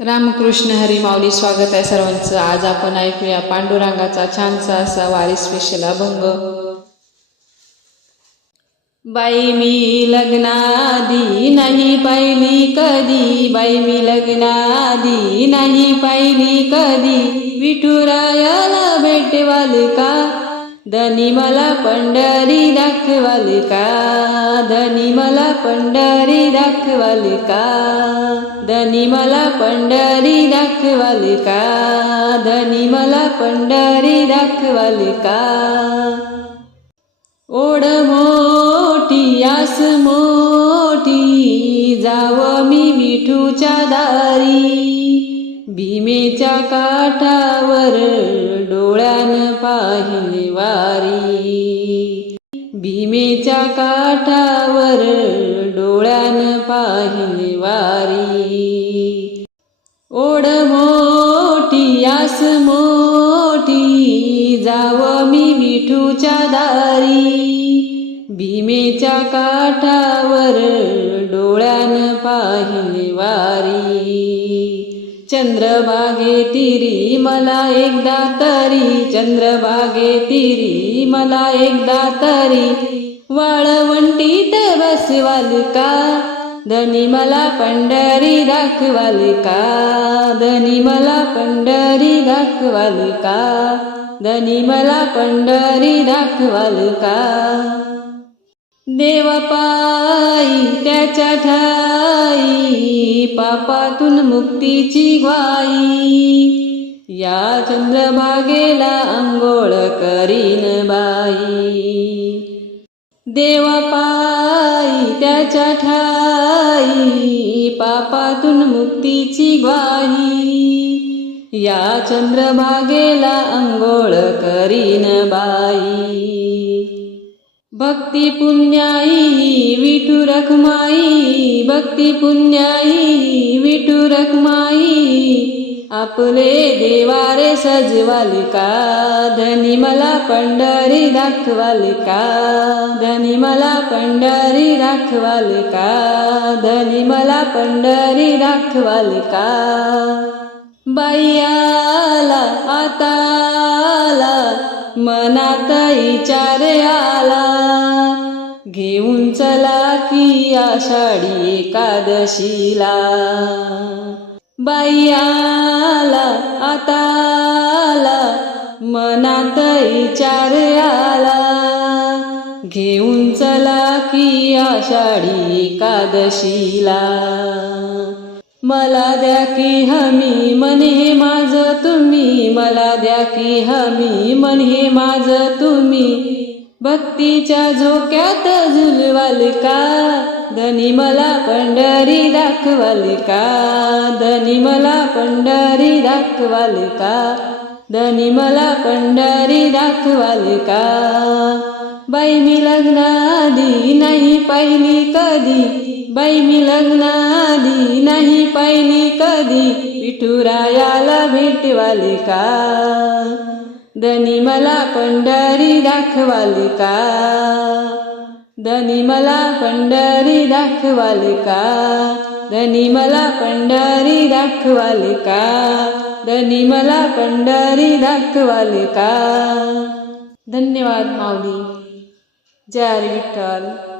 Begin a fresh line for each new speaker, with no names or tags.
रामकृष्ण हरी माऊली स्वागत आहे सर्वांचं. आज आपण ऐकूया पांडुरंगाचा छानसा असा वारी स्पेशल अभंग. बाई मी लग्नादी नाही पाहिली कधी? बाई मी लग्नादी नाही पाहिली कधी? विठुरायाला भेटवाल का? धनी मला पंढरी दाखवाल का? धनी मला पंढरी दाखवाल का? धनी मला पंढरी दाखवाल का? धनी मला पंढरी दाखवाल का? ओढ मोठी आस मोठी जाव मी विठूच्या दारी. भीमेच्या काठावर डोळ्यान पाहिले वारी भीमेच्या काठावर डोळ्यान पाहिले वारी. ओढ मोठी आस मोठी जाव मी विठूच्या दारी. भीमेच्या काठावर डोळ्यान पाहिले वारी. चंद्रभागे तिरी मला एकदा तरी. चंद्रभागे तिरी मला एकदा तरी. वाळवंटीत बसवाल का? धनी मला पंढरी दाखवाल का? धनी मला पंढरी दाखवाल का? धनी मला पंढरी दाखवाल का? देवपाई त्याच्या ठाई पापातून मुक्तीची ग्वाई या चंद्रभागेला आंघोळ करीन बाई. देवपाई त्याच्या ठाई पापातून मुक्तीची ग्वाई या चंद्रभागेला आंघोळ करीन बाई. भक्ती पुण्याई विठू रखमाई भक्ती पुण्याई विठू रखमाई आपले देवारे सजवाली का? धनी मला पंढरी दाखवाली का? धनी मला पंढरी दाखवाली का? धनी मला पंढरी दाखवाली का? बाईयाला आताला मनात विचार आला. घेऊन चला की आषाढी एकादशीला. आता आताला मनात विचार आला घेऊन चला की आषाढी एकादशीला. मला द्या की हमी मन हे माझ तुम्ही मला द्या की हमी मन हे माझ तुम्ही भक्तीच्या झोक्यात झुलवाल का धनी मला पंढरी दाखवाल का धनी मला पंढरी दाखवाल का धनी मला पंढरी दाखवाल का बाई मी लग्नादी नाही पाहिली कधी. बाई मी लग्नादी नाही पाहिली कधी. विठुरायाला भेटवाल का धनी मला पंढरी दाखवाली का धनी मला पंढरी दाखवाली का धनी मला पंढरी दाखवाली का धनी मला पंढरी दाखवाली का धन्यवाद माऊली. जय विठ्ठल.